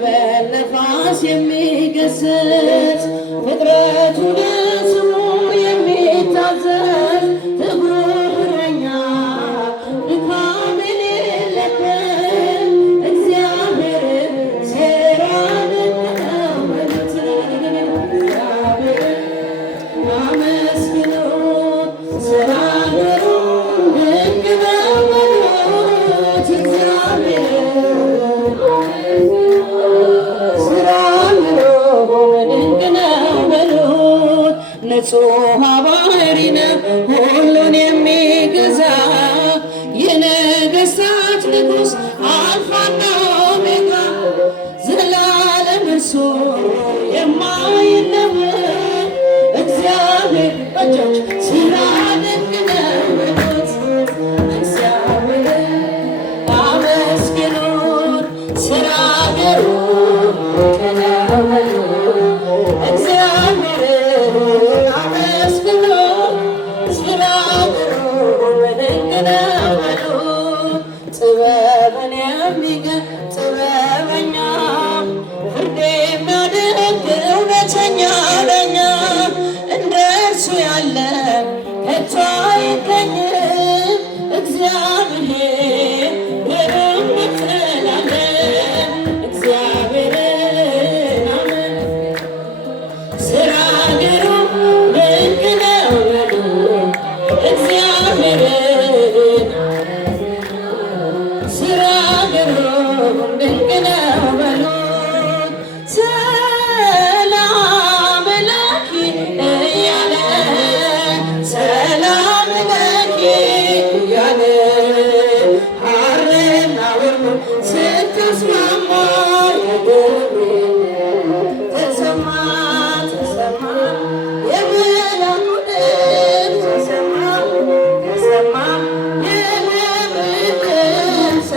ማዕበል ነፋስ የሚገስጽ ፍጥረቱ ለስሙ የሚታዘዝ ትጉ እረኛ ድካም የሌለበት እግዚአብሔር ሥራ ድንቅ ነው በሉት። እግዚአብሔርን አመስግኑት ሥራ ግሩም ድንቅ ነው በሉት። ንጹሕ ባሕሪ ነው ሁሉን የሚገዛ የነገሥታት ንጉሥ አልፋና ኦሜጋ ዘላለም እርሱ የማይለወጥ እግዚአብሔር በእጆች ሥራ ድንቅ ነው በሉት። እግዚአብሔርን አመስግኑት ሥራ ግሩም ድንቅ ነው በሉት። እግዚአብሔርን አመስግኑት ሥራ ግሩም ድንቅ ነው በሉት። ጥበብን የሚገልጥ ጥበበኛ ፍርድ የሚያደርግ እውነተኛ ዳኛ እንደ እርሱ ያለ ከቶ አይገኝም። እግዚአብሔር ግሩም እንላለን። እግዚአብሔርን ሥራ ግሩም ድንቅ ነው በሉት። እግዚአብሔርን ሥራ ግሩም ድንቅ ነው በሉት። ሰላም ለኪ እያለ ሰላም ለኪ እያለ ሐርና ወርቁ ስትስማማ ተሰማ ተሰማ የመላኩ ድምፅ ተሰማ ተሰማ የነቢያት ድምፅ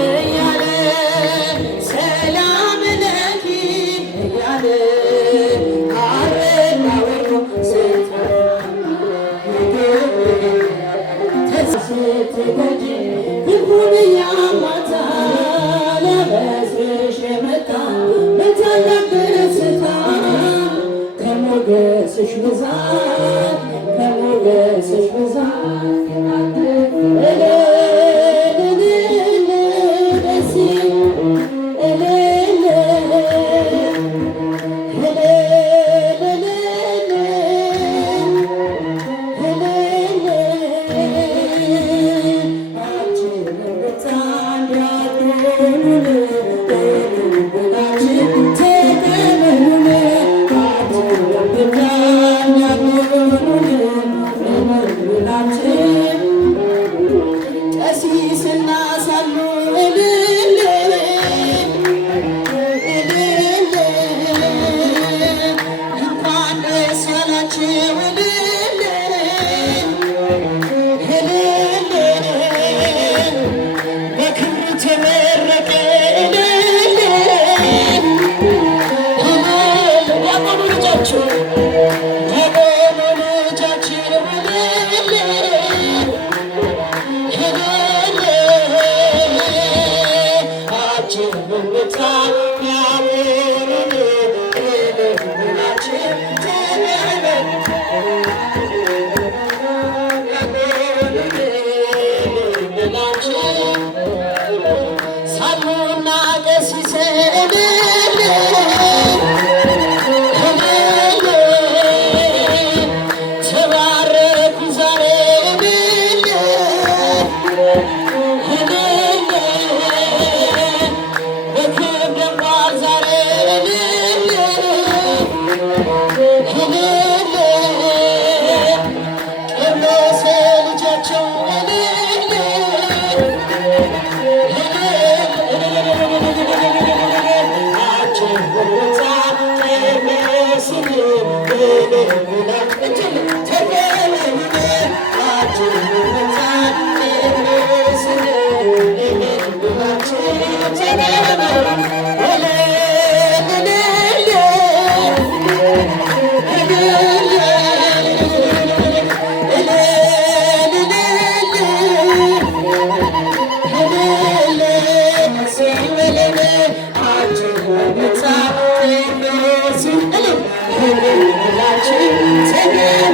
እያለ ሰላም ለኪ እያለ ሐርና ወርቁ ስትገጂ ክፉን እያማታ ለመስልሽ የመጣ በታላቅ ደስታ ከሞገስሽ ብዛት ከሞገስሽ ብዛት ደስ ቀሲስና ሳሉ እንኳን ደስ ያላችሁ በክብር ተመረቀ ያቆሙ ልጃችሁ ያቆሙ ልጃችሁ ሳሉና ቀሲስ ተባረኩ ዛሬ በክብር ደምቋል ዛሬ ቅዱስ ልጃቸው Yeah.